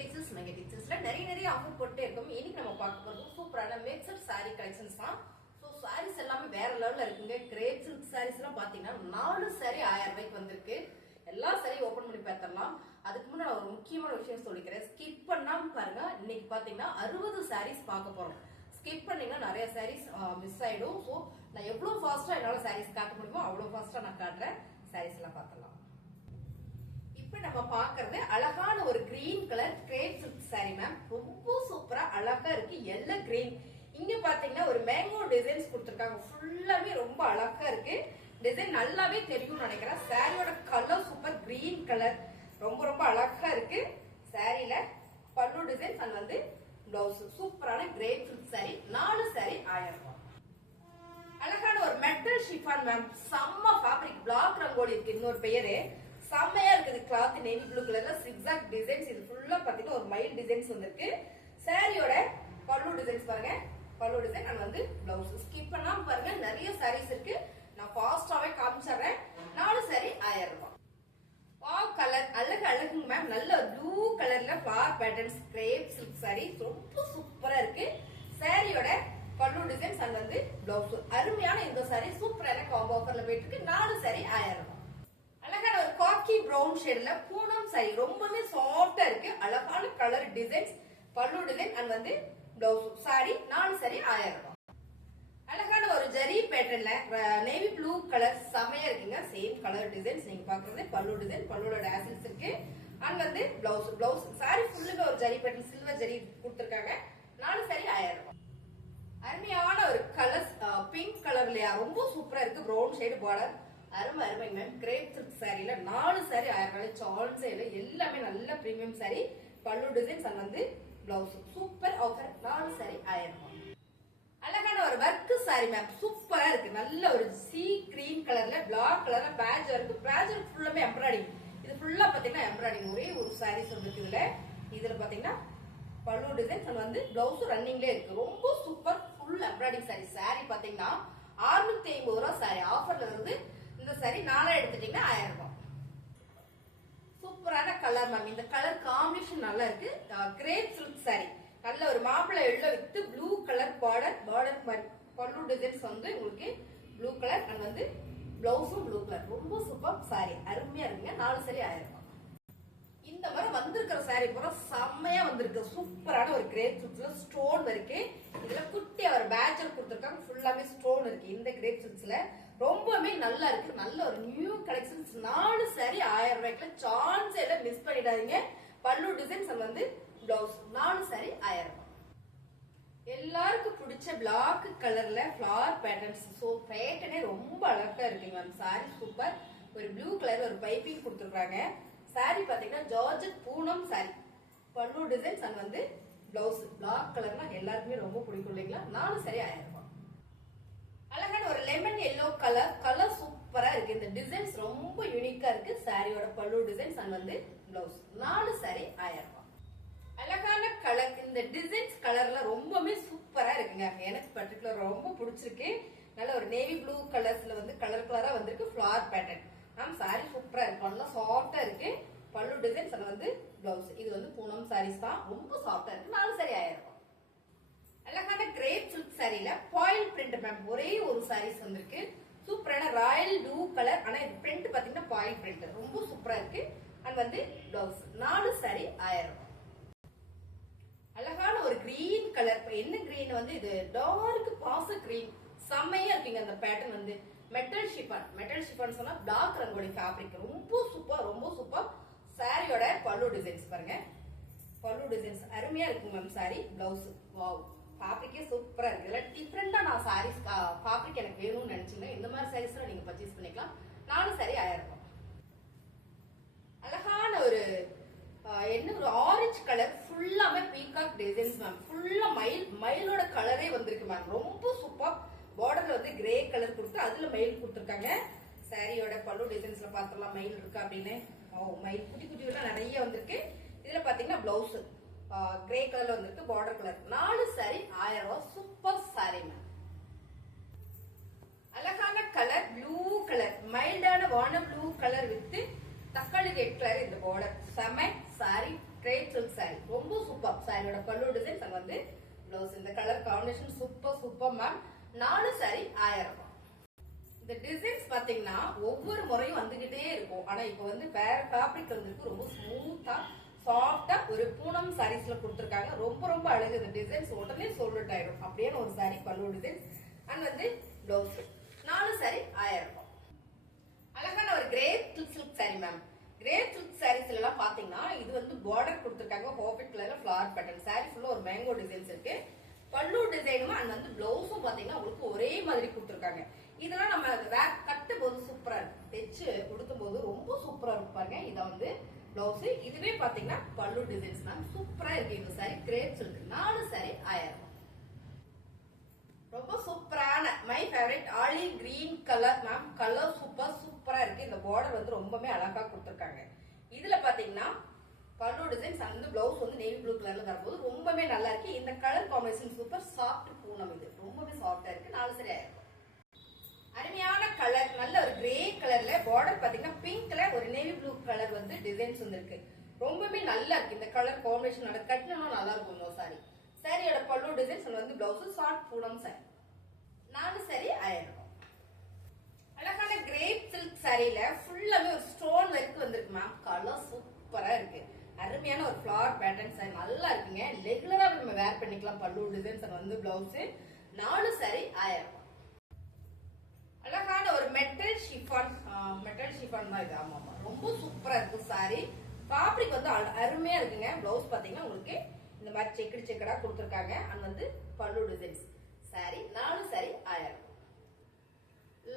Textiles mega டெக்ஸ்டைல்ஸ்ல நிறைய நிறைய offer போட்டு இருக்கும். இன்னைக்கு நம்ம பார்க்க போறது சூப்பரான மேக்ஸப் சாரி கலெக்ஷன்ஸ் தான். ஸோ சாரீஸ் எல்லாமே வேற லெவல்ல இருக்குங்க. கிரேப் சில்க் சாரீஸ் எல்லாம் பாத்தீங்கன்னா நாலு சாரி ஆயிரம் ரூபாய்க்கு வந்திருக்கு. எல்லா சாரியும் ஓபன் பண்ணி பார்த்துடலாம். அதுக்கு முன்னாடி நான் ஒரு முக்கியமான விஷயம் சொல்லிக்கிறேன். ஸ்கிப் பண்ணாம பாருங்க. இன்னைக்கு பாத்தீங்கன்னா அறுபது சாரீஸ் பார்க்க போறோம். ஸ்கிப் பண்ணீங்கன்னா நிறைய சாரீஸ் மிஸ் ஆயிடும். ஸோ நான் எவ்வளவு ஃபாஸ்டா என்னால சாரீஸ் காட்ட முடியுமோ அவ்வளவு ஃபாஸ்டா நான் காட்டுறேன். சாரீஸ் எல்லாம் பார்த்துடலாம். இப்ப நம்ம பாக்குறது அழகான ஒரு green colour crepe silk saree ma'am ரொம்ப சூப்பரா அழகா இருக்கு எல்லோ கிரீன் இங்க பாத்தீங்கன்னா ஒரு மேங்கோ டிசைன்ஸ் கொடுத்துருக்காங்க. ஃபுல்லாவே ரொம்ப அழகா இருக்கு. டிசைன் நல்லாவே தெரியும்னு நினைக்கிறேன். சாரியோட கலர் சூப்பர் கிரீன் கலர் ரொம்ப ரொம்ப அழகா இருக்கு. சாரியில பல்லு டிசைன் அண்ட் வந்து பிளவுஸ் சூப்பரான கிரேப் சில்க் சாரி நாலு சாரி ஆயிரம் ரூபாய் அழகான ஒரு மெட்டல் ஷிஃபான் மேம் செம்ம ஃபேப்ரிக் பிளாக் ரங்கோலி இருக்கு. இன்னொரு பெயரு. செம்மையா இருக்குது. கிளாத் நேவி ப்ளூ கலர்ல சிக்ஸாக் டிசைன்ஸ் இது ஃபுல்லா பாத்தீங்கன்னா ஒரு மைல் டிசைன்ஸ் வந்திருக்கு. சாரியோட பல்லு டிசைன்ஸ் பாருங்க. பல்லு டிசைன் அண்ட் வந்து பிளவுஸ் ஸ்கிப் பண்ணாம பாருங்க நிறைய சாரீஸ் இருக்கு. நான் ஃபாஸ்டாவே காமிச்சிடுறேன். நாலு சாரி ஆயிரம் ரூபாய். வாவ் கலர் அழகு அழகுங்க மேம் நல்ல ப்ளூ கலர்ல flower patterns crepe silk sari ரொம்ப சூப்பரா இருக்கு. சாரியோட பல்லு டிசைன்ஸ் அண்ட் வந்து பிளவுஸ் அருமையான இந்த சாரி சூப்பரான காம்போ ஆஃபர்ல போயிட்டு இருக்கு. நாலு சாரி ஆயிரம் ரூபாய். அழகான ஒரு காக்கி ப்ரௌன் ஷேட்ல பூனம் சாரி ரொம்பவே சாஃப்டா இருக்கு. அழகான colour designs pallu design and வந்து பிளவுஸ் சாரி நாலு saree ஆயிரம் ரூபாய் அழகான ஒரு ஜரி பேட்டர்ன்ல நேவி ப்ளூ கலர் செமையா இருக்குங்க. சேம் கலர் டிசைன்ஸ் நீங்க பாக்குறது பல்லு டிசைன் பல்லுவோட டேசன்ஸ் இருக்கு. அண்ட் வந்து பிளவுஸ் பிளவுஸ் சாரி ஃபுல்லுமே ஒரு ஜரி பேட்டர்ன் சில்வர் ஜரி கொடுத்துருக்காங்க. நாலு சாரி ஆயிரம் ரூபாய் அருமையான ஒரு கலர்ஸ் பிங்க் கலர்லயா ரொம்ப சூப்பரா இருக்கு. ப்ரௌன் ஷேடு பார்டர் அருமை அருமை மேம் கிரேப் சில்க் சாரியில நாலு சாரி ஆயிரம் ரூபாய் சான்ஸே எல்லாமே நல்ல premium sari pallu designs and வந்து பிளவுஸ் சூப்பர் ஆஃபர் நாலு சாரி ஆயிரம் அழகான ஒரு ஒர்க் சாரி மேம் சூப்பரா இருக்கு. நல்ல ஒரு சி கிரீன் கலர்ல பிளாக் கலர்ல பேஜ் இருக்கு. பேஜ் ஃபுல்லாமே எம்ப்ராய்டிங் இது ஃபுல்லா பாத்தீங்கன்னா எம்ப்ராய்டிங் ஒரே ஒரு சாரீஸ் வந்துருக்கு இதுல. இதுல பாத்தீங்கன்னா பல்லு டிசைன்ஸ் வந்து பிளவுஸ் ரன்னிங்லேயே இருக்கு. ரொம்ப super full embroidering sari sari பாத்தீங்கன்னா அறுநூத்தி ஐம்பது ரூபா சாரி ஆஃபர்ல இருந்து இந்த சாரி நாளா எடுத்துட்டீங்கன்னா ஆயிரம் ரூபாய். கலர் மேம் இந்த கலர் காம்பினேஷன் நல்லா இருக்கு. கிரேப் சில்க் சாரி நல்ல ஒரு மாப்பிள்ளை yellow with blue colour border border pallu designs வந்து உங்களுக்கு ப்ளூ கலர் அண்ட் வந்து பிளவுஸும் ப்ளூ கலர் ரொம்ப சூப்பர் சாரி அருமையா இருக்குங்க. நாலு saree ஆயிரம் இந்த மாதிரி வந்திருக்கிற சாரி பூரா செம்மையா வந்திருக்கு. சூப்பரான ஒரு கிரேப் சில்க்ஸ்ல ஸ்டோன் இருக்கு. இதுல குட்டி ஒரு பேச்சர் கொடுத்துருக்காங்க. ஃபுல்லாவே ஸ்டோன் இருக்கு. இந்த கிரேப் சில்க்ஸ்ல ரொம்பவே நல்லா இருக்கு. நல்ல ஒரு நியூ கலெக்ஷன்ஸ் நாலு சாரி ஆயிரம் ரூபாய்க்குல சான்ஸ் எல்லாம் மிஸ் பண்ணிடாதீங்க. பல்லு டிசைன்ஸ் வந்து பிளவுஸ் நாலு சாரி ஆயிரம் எல்லாருக்கும் பிடிச்ச பிளாக் கலர்ல ஃபிளவர் பேட்டர்ன்ஸ் ஸோ பேட்டர்னே ரொம்ப அழகா இருக்கு. மேம் சாரி சூப்பர் ஒரு ப்ளூ கலர் ஒரு பைப்பிங் கொடுத்துருக்காங்க சாரி பாத்தீங்கன்னா georgette Poonam sari pallu designs and வந்து பிளவுஸ் பிளாக் கலர்னா எல்லாருக்குமே ரொம்ப பிடிக்கும் இல்லைங்களா? நாலு சாரி ஆயிரம் அழகான ஒரு லெமன் எல்லோ கலர் கலர் சூப்பரா இருக்கு. இந்த டிசைன்ஸ் ரொம்ப யூனிக்கா இருக்கு. சாரியோட பல்லு டிசைன்ஸ் அண்ட் வந்து பிளவுஸ் நாலு சாரி ஆயிரம் ரூபாய். அழகான கலர் இந்த டிசைன்ஸ் கலர்ல ரொம்பவே சூப்பரா இருக்குங்க. எனக்கு பர்டிகுலர் ரொம்ப பிடிச்சிருக்கு. நல்ல ஒரு நேவி ப்ளூ கலர்ஸ்ல வந்து கலர் கலரா வந்திருக்கு. ஃபிளவர் பேட்டர்ன் மேம் சாரி சூப்பரா இருக்கு. நல்லா சாஃப்டா இருக்கு. பல்லு டிசைன்ஸ் அது வந்து பிளவுஸ் இது வந்து பூனம் சாரீஸ் தான். ரொம்ப சாஃப்டா இருக்கு. நாலு சாரி ஆயிரம் ரூபாய். அழகான கிரேப் சில்க் சாரியில பாயில் பிரிண்ட் மேம் ஒரே ஒரு சாரீஸ் வந்திருக்கு. சூப்பரான ராயல் ப்ளூ கலர். ஆனா இது பிரிண்ட் பாத்தீங்கன்னா பாயில் பிரிண்ட் ரொம்ப சூப்பரா இருக்கு. அண்ட் வந்து பிளவுஸ் நாலு சாரி ஆயிரம். அழகான ஒரு கிரீன் கலர் என்ன கிரீன் வந்து இது டார்க் பாச கிரீன் செம்மையா இருக்குங்க அந்த பேட்டர்ன் வந்து. மெட்டல் ஷிஃபான் மெட்டல் ஷிஃபான் சொன்னா பிளாக் ரங்கோலி ஃபேப்ரிக் ரொம்ப சூப்பர் ரொம்ப சூப்பர் சாரியோட பல்லு டிசைன்ஸ் பாருங்க. பல்லு டிசைன்ஸ் அருமையா இருக்கும் மேம் சாரி பிளவுஸ் வாவ் ஃபேப்ரிக்கே சூப்பராக இருக்குது இல்லை டிஃப்ரெண்ட்டாக நான் சாரீஸ் ஃபேப்ரிக் எனக்கு வேணும்னு நினச்சிங்கன்னா இந்த மாதிரி சாரீஸ்லாம் நீங்கள் பர்ச்சேஸ் பண்ணிக்கலாம். நானும் சரி ஆயிரம் அழகான ஒரு என்ன ஒரு ஆரஞ்சு கலர் ஃபுல்லாமே பீகாக் டிசைன்ஸ் மேம் ஃபுல்லாக மயில் மயிலோட கலரே வந்திருக்கு மேம் ரொம்ப சூப்பர் பார்டர்ல வந்து கிரே கலர் கொடுத்து அதில் மயில் கொடுத்துருக்காங்க. சாரியோட பல்லு டிசைன்ஸ்ல பார்த்துலாம் மயில் இருக்கா அப்படின்னு? ஓ மயில் குட்டி குட்டி நிறைய வந்திருக்கு. இதில் பார்த்தீங்கன்னா ப்ளவுஸு கிரே கலர்ல வந்திருக்கு பார்டர் கலர் நாலு சாரி ஆயிரம் ரூபாய் சூப்பர் சாரி மேம் அழகான கலர் ப்ளூ கலர் மைல்டான வான ப்ளூ கலர் வித் தக்காளி ரெட் கலர் இந்த பார்டர் செம சாரி கிரேப் சில்க் ரொம்ப சூப்பர் சாரியோட பல்லு டிசைன்ஸ் அங்க வந்து ப்ளவுஸ் இந்த colour combination super super ma'am நாலு சாரி ஆயிரம் ரூபாய். இந்த டிசைன்ஸ் பாத்தீங்கன்னா ஒவ்வொரு முறையும் வந்துகிட்டே இருக்கும். ஆனா இப்போ வந்து வேற ஃபேப்ரிக் வந்திருக்கு. ரொம்ப ஸ்மூத்தா சாஃப்டா ஒரு பூனம் சாரீஸ்ல கொடுத்துருக்காங்க. ரொம்ப ரொம்ப அழகு இந்த டிசைன்ஸ் உடனே சொல்லிட்டு ஆயிடும் அப்படியே ஒரு சாரி பல்லு டிசைன்ஸ் அண்ட் வந்து பிளவுஸ் நாலு சாரி ஆயிரம் ரூபாய். அழகான ஒரு crepe silk sari ma'am crepe silk சாரீஸ்ல எல்லாம் பாத்தீங்கன்னா இது வந்து பார்டர் கொடுத்துருக்காங்க. ஹோபிட் கலர்ல ஃபிளவர் பேட்டர்ன் சாரி ஃபுல்லா ஒரு மேங்கோ டிசைன்ஸ் இருக்கு. பல்லு டிசைனும் அண்ட் வந்து பிளவுஸும் பாத்தீங்கன்னா உங்களுக்கு ஒரே மாதிரி கொடுத்துருக்காங்க. இதெல்லாம் நம்ம ரேக் கட்டும் போது சூப்பரா இருக்கு தைச்சு உடுத்தும் போது ரொம்ப சூப்பரா இருக்கு பாருங்க. இதை வந்து பிளவுஸ் இதுவே பாத்தீங்கன்னா பல்லு டிசைன்ஸ் மேம் சூப்பரா இருக்கு. இந்த சாரி கிரேப்ஸ் இருக்கு. நாலு சாரி ஆயிரம். ரொம்ப சூப்பரான my favourite olive green colour ma'am colour super சூப்பரா இருக்கு. இந்த பார்டர் வந்து ரொம்பவே அழகா கொடுத்துருக்காங்க. இதுல பாத்தீங்கன்னா பல்லு டிசைன்ஸ் அந்த பிளவுஸ் வந்து நேவி ப்ளூ கலர்ல வரும்போது ரொம்பவே நல்லா இருக்கு. இந்த colour combination super soft Poonam இது. ரொம்பவே சாஃப்டா இருக்கு. நாலு சரி ஆயிருக்கும் அருமையான கலர் நல்ல கிரே கலர்ல பார்டர் பாத்தீங்கன்னா பிங்க்ல ஒரு நேவி ப்ளூ கலர் வந்து டிசைன்ஸ் வந்துருக்கு. ரொம்பவே நல்லா இருக்கு. இந்த கலர் காம்பினேஷன் நல்லா கட்டணும் நல்லா இருக்கும் இந்த சாரி சாரியோட பல்லு டிசைன்ஸ் வந்து பிளவுஸ் ஷார்ட் பூனம் சாரி நாலு சாரி ஆயிரம் அழகான கிரேப் சில்க் சாரியில ஃபுல்லாவே ஒரு ஸ்டோன் ஒர்க் வந்திருக்கு மேம் கலர் சூப்பரா இருக்கு. அருமையான ஒரு ஃபிளவர் பேட்டர்ன் சாரி நல்லா இருக்குங்க. ரெகுலரா நம்ம வேர் பண்ணிக்கலாம். பல்லு டிசைன்ஸ் வந்து பிளவுஸ் நாலு சாரி ஆயிரம் அழகான ஒரு மெட்டல் ஷிஃபான் மெட்டல் ஷிஃபான் தான் இது. ஆமா ஆமா. ரொம்ப சூப்பரா இருக்கு சாரி ஃபேப்ரிக் வந்து அருமையா இருக்குங்க. பிளவுஸ் பாத்தீங்கன்னா உங்களுக்கு இந்த மாதிரி செக்கடி செக்கடா கொடுத்துருக்காங்க. அண்ட் வந்து பல்லு டிசைன்ஸ் சாரி நாலு சாரி ஆயிரம்.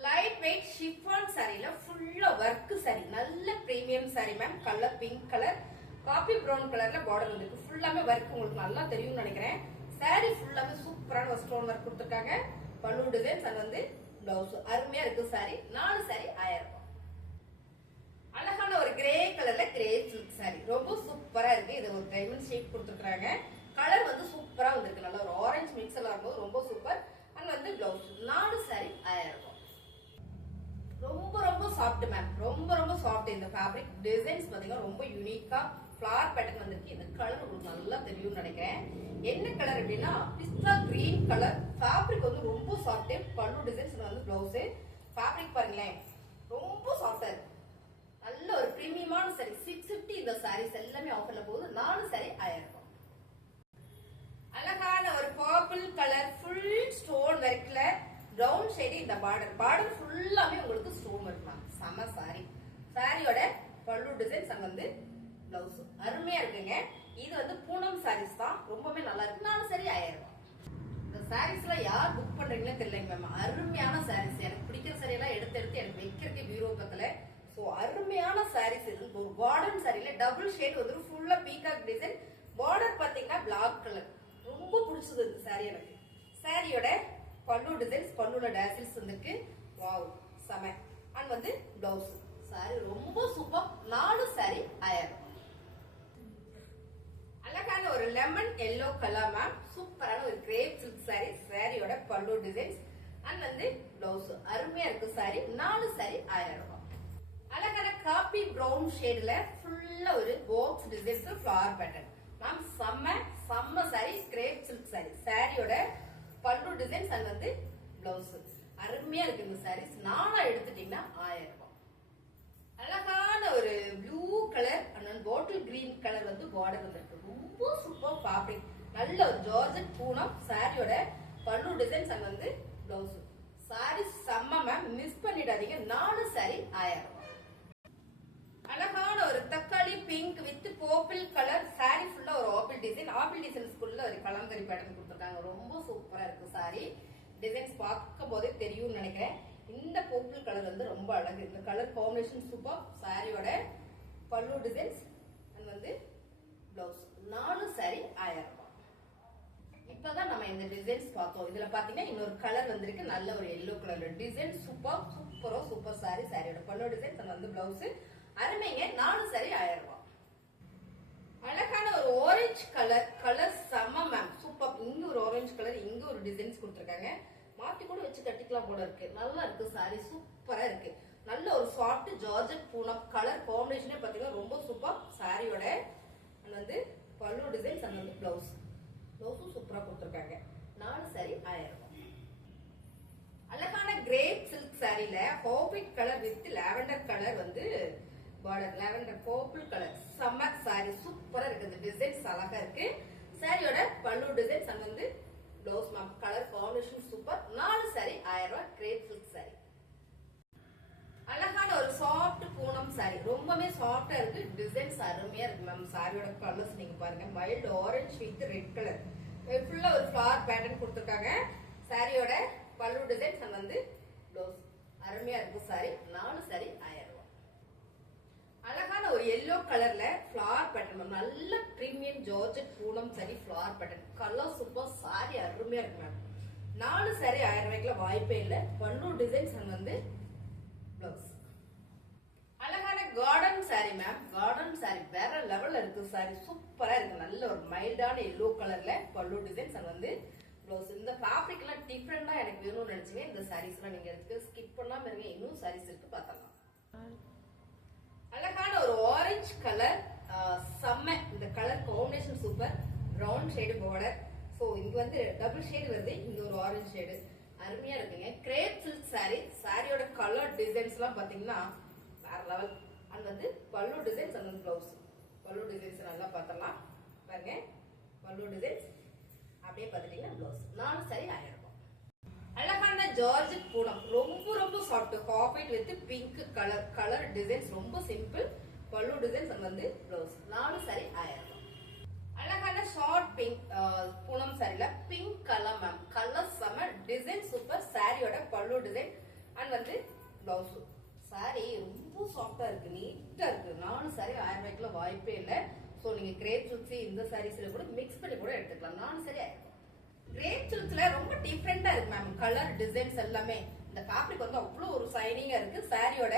லைட் வெயிட் ஷிஃபான் சாரியில ஃபுல்லா ஒர்க் சாரி நல்ல premium sari ma'am colour pink colour coffee brown கலர்ல பார்டர் வந்துருக்கு. ஃபுல்லாமே ஒர்க் உங்களுக்கு நல்லா தெரியும்னு நினைக்கிறேன். சாரி ஃபுல்லாமே சூப்பரான ஒரு ஸ்டோன் ஒர்க் கொடுத்துருக்காங்க. பல்லு டிசைன்ஸ் அது வந்து பிளவுஸ் அருமையா இருக்கு சாரி நாலு சாரி ஆயிரம் ரூபாய். அழகான ஒரு கிரே கலர்ல கிரே சில்க் சாரி ரொம்ப சூப்பரா இருக்கு. இது ஒரு டைமண்ட் ஷேப் கொடுத்துருக்காங்க கலர் வந்து சூப்பரா வந்திருக்கு. நல்ல ஒரு ஆரஞ்சு மிக்ஸ் எல்லாம் இருக்கும் ரொம்ப சூப்பர் அண்ட் வந்து பிளவுஸ் நாலு சாரி ஆயிரம் ரூபாய். ரொம்ப ரொம்ப சாஃப்ட் மேம் ரொம்ப ரொம்ப சாஃப்ட் இந்த ஃபேப்ரிக் டிசைன்ஸ் பார்த்தீங்கன்னா ரொம்ப யூனிக்காக ஃப்ளார் பேட்டர்ன் வந்திருக்கு. இந்த கலர் உங்களுக்கு நல்லா தெரியும்னு நினைக்கிறேன். என்ன கலர் அப்படின்னா பிஸ்தா கிரீன் கலர் ஃபேப்ரிக் வந்து ரொம்ப சாஃப்ட் பல்லு டிசைன்ஸ் வந்து பிளவுஸ் ஃபேப்ரிக் பாருங்களேன். ரொம்ப சாஃப்டா இருக்கு. நல்ல ஒரு பிரீமியமான சாரி சிக்ஸ் ஃபிஃப்டி இந்த சாரீஸ் எல்லாமே ஆஃபர்ல போகுது. நாலு சாரி ஆயிரம் அழகான ஒரு பர்பிள் கலர் ஃபுல் ஸ்டோன் ஒர்க்ல ப்ரௌன் ஷேடு இந்த பார்டர் பார்டர் ஃபுல்லாமே உங்களுக்கு ஸ்டோன் ஒர்க் மேம் செம சாரி சாரியோட பல்லு டிசைன்ஸ் அங்க வந்து பிளவுஸ் அருமையா இருக்குங்க. இது வந்து பூனம் சாரீஸ் தான். ரொம்பவே நல்லா இருக்கு. நானும் சரி ஆயிரம் இந்த சாரீஸ்ல யார் புக் பண்றீங்களோ தெரியலங்க மேம் அருமையான சாரீஸ் எனக்கு பிடிக்கிற சரியெல்லாம் எல்லாம் எடுத்து எடுத்து எனக்கு வைக்கிறதுக்கு பீரோ பக்கத்துல ஸோ அருமையான சாரீஸ் இது. ஒரு கார்டன் சாரியில டபுள் ஷேட் வந்து ஃபுல்லா பீகாக் டிசைன் பார்டர் பாத்தீங்கன்னா பிளாக் கலர் ரொம்ப பிடிச்சது இந்த saree எனக்கு. சாரியோட பல்லு டிசைன்ஸ் பல்லுல டேசில்ஸ் வந்திருக்கு. வாவ் செம. அண்ட் வந்து பிளவுஸ் சாரி ரொம்ப சூப்பர் நாலு சாரி ஆயிரம் அழகான ஒரு லெமன் எல்லோ கலர் மேம் சூப்பரான ஒரு கிரேப் சில்க் சாரி சாரியோட பல்லு டிசைன்ஸ் அண்ட் வந்து பிளவுஸ் அருமையா இருக்கு சாரி நாலு சாரி ஆயிரம் ரூபாய். அழகான காபி ப்ரௌன் ஷேட்ல ஃபுல்லா ஒரு box designs flower pattern ma'am செம்ம செம்ம சாரி கிரேப் சில்க் சாரி சாரியோட பல்லு டிசைன்ஸ் அண்ட் வந்து பிளவுஸ் அருமையா இருக்கு இந்த சாரீஸ் நானா எடுத்துட்டீங்கன்னா ஆயிரம் ரூபாய். அழகான ஒரு blue colour and bottle green colour வந்து பார்டர் வந்திருக்கு. ரொம்ப சூப்பர் ஃபேப்ரிக் நல்ல ஒரு ஜார்ஜட் பூனம் சாரியோட பல்லு டிசைன்ஸ் அண்ட் வந்து பிளவுஸ் சாரி செம்ம மேம் மிஸ் பண்ணிடாதீங்க. நாலு சாரி ஆயிரம். அழகான ஒரு தக்காளி pink with purple colour sari ஃபுல்லா ஒரு ஆப்பிள் டிசைன் ஆப்பிள் டிசைன்ஸ்குள்ள ஒரு கலங்கரி பேட்டர்ன் கொடுத்துருக்காங்க. ரொம்ப சூப்பரா இருக்கு சாரி டிசைன்ஸ் பார்க்கும் போதே தெரியும்னு நினைக்கிறேன். இந்த போப்பிள் கலர் வந்து ரொம்ப அழகு. இந்த கலர் காம்பினேஷன் சூப்பர் சாரியோட பல்லு டிசைன்ஸ் அண்ட் வந்து பிளவுஸ் நாலு சாரி ஆயிரம் ரூபாய். இப்பதான் நம்ம இந்த டிசைன்ஸ் பார்த்தோம். இதுல பாத்தீங்கன்னா இன்னொரு கலர் வந்திருக்கு. நல்ல ஒரு எல்லோ கலர் டிசைன் சூப்பர் சூப்பரோ சூப்பர் சாரி சாரியோட பல்லு டிசைன்ஸ் அண்ட் வந்து பிளவுஸ் அருமைங்க. நாலு சாரி ஆயிரம் ரூபாய். அழகான ஒரு ஆரஞ்சு கலர் கலர் செம்ம மேம் சூப்பர் இங்க ஒரு ஆரஞ்சு கலர் இங்க ஒரு டிசைன்ஸ் கொடுத்துருக்காங்க. மாத்தி கூட வச்சு கட்டிக்கலாம் போல இருக்கு. நல்லா இருக்கு. சாரி சூப்பரா இருக்கு. நல்ல ஒரு சாஃப்ட் ஜார்ஜட் பூனம். கலர் காம்பினேஷனே பாத்தீங்கன்னா ரொம்ப சூப்பர் சாரியோட வந்து பல்லு டிசைன்ஸ் அண்ட் வந்து பிளவுஸ் பிளவுஸும் சூப்பரா கொடுத்துருக்காங்க. நாலு சாரி ஆயிரம் அழகான கிரேப் சில்க் சாரியில ஹோபிட் கலர் வித் லாவெண்டர் கலர் வந்து பார்டர் லாவெண்டர் பர்பிள் கலர் செம்ம சாரி சூப்பரா இருக்குது டிசைன்ஸ் அழகா இருக்கு. சாரியோட பல்லு டிசைன்ஸ் அங்க வந்து blouse ma'am colour combination super நாலு சாரி ஆயிரம் ரூபாய் கிரேப் சில்க் சாரி அழகான ஒரு சாஃப்ட் பூனம் சாரி ரொம்பவே சாஃப்டா இருக்கு. டிசைன்ஸ் அருமையா இருக்கு மேம் சாரியோட கலர்ஸ் நீங்க பாருங்க. Mild orange with red colour ஃபுல்லா ஒரு ஃபிளவர் பேட்டர்ன் கொடுத்துருக்காங்க. சாரியோட பல்லு டிசைன்ஸ் அண்ட் வந்து ப்ளவுஸ் அருமையா இருக்கும் சாரி நாலு சாரி ஆயிரம் ரூபாய். அழகான ஒரு எல்லோ கலர்ல ஃபிளவர் பேட்டர்ன் நல்ல premium georgette Poonam sari flower pattern colour super sari அருமையா இருக்கு மேம் நாலு சாரி ஆயிரம் ரூபாய்க்குள்ள வாய்ப்பே இல்லை. பல்லு டிசைன்ஸ் அண்ட் வந்து பிளவுஸ் அழகான garden sari ma'am garden sari வேற லெவல்ல இருக்கு சாரி சூப்பரா இருக்கு நல்ல ஒரு மைல்டான எல்லோ கலர்ல பல்லு டிசைன்ஸ் அண்ட் வந்து ப்ளவுஸ் இந்த ஃபேப்ரிக் எல்லாம் டிஃப்ரெண்டா எனக்கு வேணும்னு நினைச்சீங்க இந்த சாரீஸ் எல்லாம் நீங்க எடுத்து ஸ்கிப் பண்ணாம இருங்க. இன்னும் சாரீஸ் இருக்கு பார்த்தலாம் அழகான ஒரு ஆரஞ்சு கலர் செம்ம. இந்த colour combination super brown shade border so இங்க வந்து டபுள் ஷேடு வருது. இங்க ஒரு ஆரஞ்சு ஷேடு அருமையா இருக்குங்க. கிரேப் சில்க் சாரி சாரியோட கலர் டிசைன்ஸ் எல்லாம் பாத்தீங்கன்னா வேற லெவல் அண்ட் வந்து pallu designs and blouse pallu designs நல்லா பார்த்தலாம் பாருங்க. பல்லு டிசைன்ஸ் அப்படியே பார்த்துட்டீங்கன்னா பிளவுஸ் நாலு சாரி ஆயிரம் அழகான ஜார்ஜ் பூனம். ரொம்ப ரொம்ப soft காஃபைட் with pink colour colour designs ரொம்ப சிம்பிள் பல்லு டிசைன்ஸ் அண்ட் வந்து பிளவுஸ் நாலு சாரி ஆயிரம் ஷார்ட் பிங்க் uh, பூனம் சாரில பிங்க் கலர் மேம் கலர் செம டிசைன் சூப்பர் சாரியோட பல்லு டிசைன் அண்ட் வந்து பிளவுஸ் சாரி ரொம்ப சாஃப்டா இருக்கு. நீட்டா இருக்கு. நாலு சாரி ஆயிரம் ரூபாய்க்குள்ள வாய்ப்பே இல்லை. ஸோ நீங்க கிரேப் சுத்தி இந்த சாரீஸ்ல கூட மிக்ஸ் பண்ணி கூட எடுத்துக்கலாம். நாலு சாரி கிரேப் சுத்துல ரொம்ப டிஃப்ரெண்டா இருக்கு மேம் கலர் டிசைன்ஸ் எல்லாமே. இந்த ஃபேப்ரிக் வந்து அவ்வளோ ஒரு சைனிங்கா இருக்கு. சாரியோட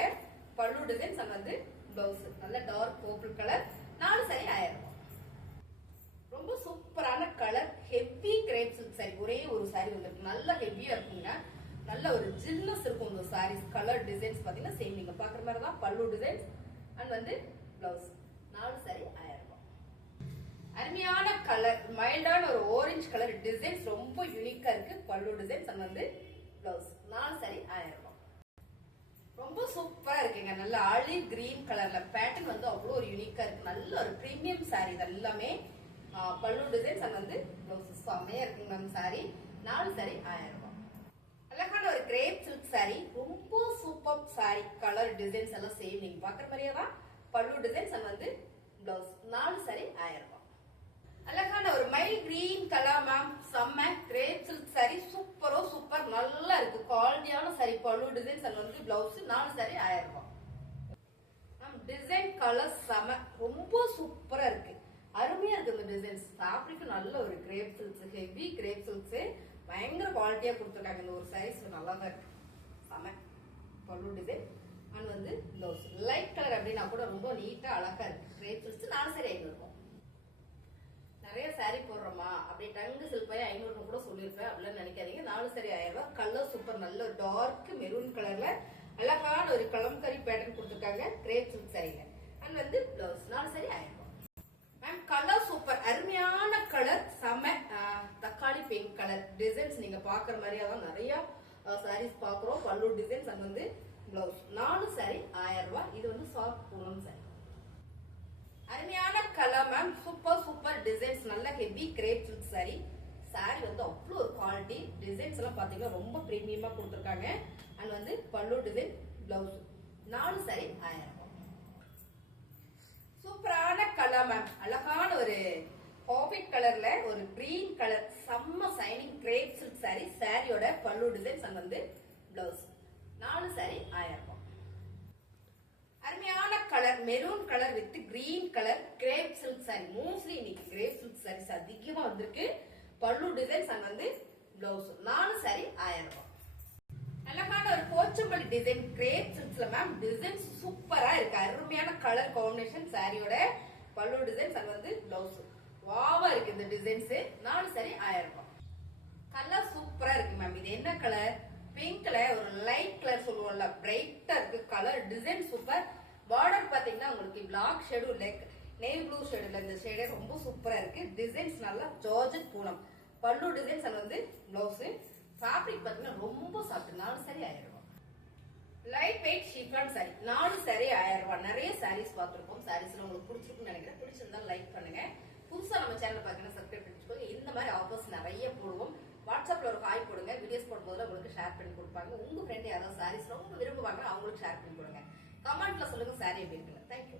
பல்லு டிசைன்ஸ் அண்ட் வந்து பிளவுஸ் நல்ல டார்க் பர்பிள் கலர் நாலு சாரி ஆயிரம். ரொம்ப சூப்பரான colour heavy crepe silk sari ஒரே ஒரு சாரி வந்துருக்கு நல்ல ஹெவியா இருக்குங்க. நல்ல ஒரு ஜில்னஸ் இருக்கும் இந்த சாரீஸ் கலர் டிசைன்ஸ் பாத்தீங்கன்னா சேம் நீங்க பாக்குற மாதிரி தான் பல்லு டிசைன்ஸ் அண்ட் வந்து பிளவுஸ் நாலு சாரி ஆயிரம் ரூபாய். அருமையான கலர் மைல்டான ஒரு ஆரஞ்சு கலர் டிசைன்ஸ் ரொம்ப யூனிக்கா இருக்கு. பல்லு டிசைன்ஸ் அண்ட் வந்து பிளவுஸ் நாலு சாரி ஆயிரம் ரூபாய். ரொம்ப சூப்பரா இருக்குங்க. நல்ல ஆலிவ் கிரீன் கலர்ல பேட்டர்ன் வந்து அவ்வளோ ஒரு யூனிக்கா இருக்கு. நல்ல ஒரு பிரீமியம் சாரி இது எல்லாமே. பல்லு டிசைன்ஸ் அண்ட் வந்து பிளவுஸ் செம்மையா இருக்குங்க மேம் சாரி நாலு சாரி ஆயிரம் ரூபாய். அழகான ஒரு கிரேப் சில்க் சாரி ரொம்ப சூப்பர் சாரி கலர் டிசைன்ஸ் எல்லாம் சேம் நீங்க பாக்குற மாதிரியே தான் பல்லு டிசைன்ஸ் அண்ட் வந்து பிளவுஸ் நாலு சாரி ஆயிரம் ரூபாய். அழகான ஒரு மைல் கிரீன் கலர் மேம் செம்ம கிரேப் சில்க் சாரி சூப்பரோ சூப்பர் நல்லா இருக்கு. குவாலிட்டியான சாரி பல்லு டிசைன்ஸ் அண்ட் வந்து பிளவுஸ் நாலு சாரி ஆயிரம் ரூபாய். மேம் டிசைன் கலர் செம ரொம்ப சூப்பரா இருக்கு. அருமையா இருக்கு இந்த டிசைன்ஸ் ஃபேப்ரிக் நல்ல ஒரு crepe silks heavy crepe silks பயங்கர குவாலிட்டியா கொடுத்துருக்காங்க. இந்த ஒரு சாரீஸ் நல்லா தான் இருக்கு. செம பல்லு டிசைன் அண்ட் வந்து ப்ளவுஸ் லைட் கலர் அப்படின்னா கூட ரொம்ப நீட்டா அழகா இருக்கு. கிரேப் சில்க்ஸ் நாலு சரி ஐநூறு ரூபாய் நிறைய சாரி போடுறோமா? அப்படி டங்கு சில்பாய் ஐநூறு கூட சொல்லியிருப்பேன். அப்படின்னு நினைக்காதீங்க. நாலு சரி ஆயிரம் ரூபாய் கலர் சூப்பர் நல்ல ஒரு டார்க் மெரூன் கலர்ல அழகான ஒரு கலம்கரி பேட்டர்ன் கொடுத்துருக்காங்க. கிரேப் சில்க் சரிங்க அண்ட் வந்து பிளவுஸ் நாலு சரி ஆயிரம். மேம் கலர் சூப்பர் அருமையான கலர் செம தக்காளி பிங்க் கலர் டிசைன்ஸ் நீங்க பாக்குற மாதிரியா தான் நிறைய சாரீஸ் பாக்குறோம் பல்லு டிசைன்ஸ் அண்ட் வந்து பிளவுஸ் நாலு சாரி ஆயிரம் ரூபாய். இது வந்து சாஃப்ட் பூனம் சாரி அருமையான colour ma'am super super designs நல்ல heavy crepe silk sari sari வந்து அவ்வளோ ஒரு குவாலிட்டி டிசைன்ஸ் எல்லாம் பாத்தீங்கன்னா ரொம்ப ப்ரீமியமாக கொடுத்துருக்காங்க. அண்ட் வந்து பல்லு டிசைன் பிளவுஸ் நாலு சாரி ஆயிரம் சூப்பரான கலர் மேம் அழகான ஒரு ஹாபிட் கலர்ல ஒரு கிரீன் கலர் செம்ம சைனிங் கிரேப் சில்க் சாரி சாரியோட பல்லு டிசைன்ஸ் அங்க வந்து பிளவுஸ் நாலு சாரி ஆயிரம் ரூபாய். அருமையான colour maroon colour with green colour crepe silk sari mostly இன்னைக்கு கிரேப் சில்க் சாரீஸ் அதிகமா வந்திருக்கு. பல்லு டிசைன்ஸ் அங்க வந்து பிளவுஸ் நாலு சாரி ஆயிரம் ரூபாய். அழகான ஒரு போச்சம்பள்ளி டிசைன் கிரேப் சில்க்ஸ்ல மேம் டிசைன் சூப்பரா இருக்கு. அருமையான கலர் காம்பினேஷன் சாரியோட பல்லு டிசைன்ஸ் அது வந்து பிளவுஸ் வாவா இருக்கு இந்த டிசைன்ஸ் நாலு சாரி ஆயிரம் ரூபாய். கலர் சூப்பரா இருக்கு மேம் இது என்ன கலர் பிங்க்ல ஒரு லைட் கலர் சொல்லுவோம்ல பிரைட்டா இருக்கு கலர் டிசைன் சூப்பர் பார்டர் பாத்தீங்கன்னா உங்களுக்கு பிளாக் ஷேடும் லைக் நெய் ப்ளூ ஷேடுல இந்த ஷேடே ரொம்ப சூப்பரா இருக்கு. டிசைன்ஸ் நல்லா ஜார்ஜட் பூனம். பல்லு டிசைன்ஸ் அது வந்து பிளவுஸ் ஃபேப்ரிக் பார்த்தீங்கன்னா ரொம்ப சாஃப்ட் நாலு சரி ஆயிரம். ரூபாய் லைட் வெயிட் ஷிஃபான் சாரி நாலு சாரி ஆயிரம் ரூபாய் நிறைய சாரீஸ் பார்த்துருக்கோம். சாரீஸ்ல உங்களுக்கு பிடிச்சிருக்குன்னு நினைக்கிறேன். பிடிச்சிருந்தா லைக் பண்ணுங்க. புதுசா நம்ம சேனல் பாத்தீங்கன்னா சப்ஸ்கிரைப் பண்ணிக்கோங்க. இந்த மாதிரி ஆஃபர்ஸ் நிறைய போடுவோம். வாட்ஸ்அப்ல ஒரு ஹாய் போடுங்க. வீடியோஸ் போடும்போது உங்களுக்கு ஷேர் பண்ணி கொடுப்பாங்க. உங்க ஃப்ரெண்ட் யாராவது சாரீஸ் ரொம்ப விரும்புவாங்க அவங்களுக்கு ஷேர் பண்ணி கொடுங்க. கமெண்ட்ல சொல்லுங்க சாரி எப்படி இருக்குன்னு. தேங்க்யூ